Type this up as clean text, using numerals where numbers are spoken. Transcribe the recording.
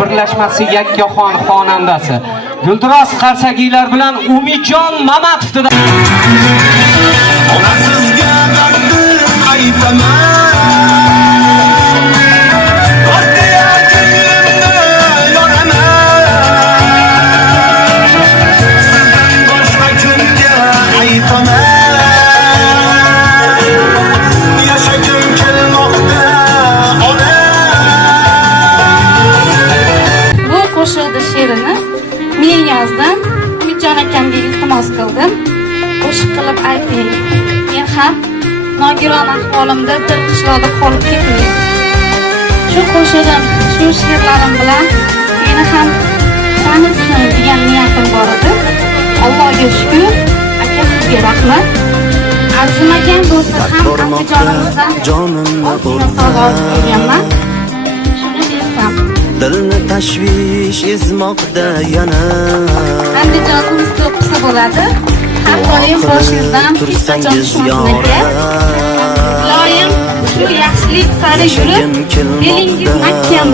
birlashmasi yakkaxon xonandasi Guldiroz Qarsakiylar bilan Umidjon Mamatovda Onasizga dardim aytaman. Ortiya ko'nglimni yoraman. Sizdan boshqa kimga aytaman. Yashagim kelmoqda ona. Bu qo'shiqni she'rini men yozdim. Umidjon akamga iltimos qildim. Qo'shiq qilib ayting. Men ham nogiron ahvolimda bir qishloqda qolib ketdim. Shu qo'shig'im, shu she'rlarim bilan meni ham tanishsin degan niyatim bor edi. Allohga shukr, aka sizga rahmat. Arzimagan bo'lsa ham akajonimizdan jonimni qo'rqaman. Shuni desam, Dilni tashvish ezmoqda yana. Andijonimiz to'qqisi bo'ladi. Har doim boshingizdan hech qachon tushmasin. Iloyim shu yaxshilik sari yurib, dilingiz mahkam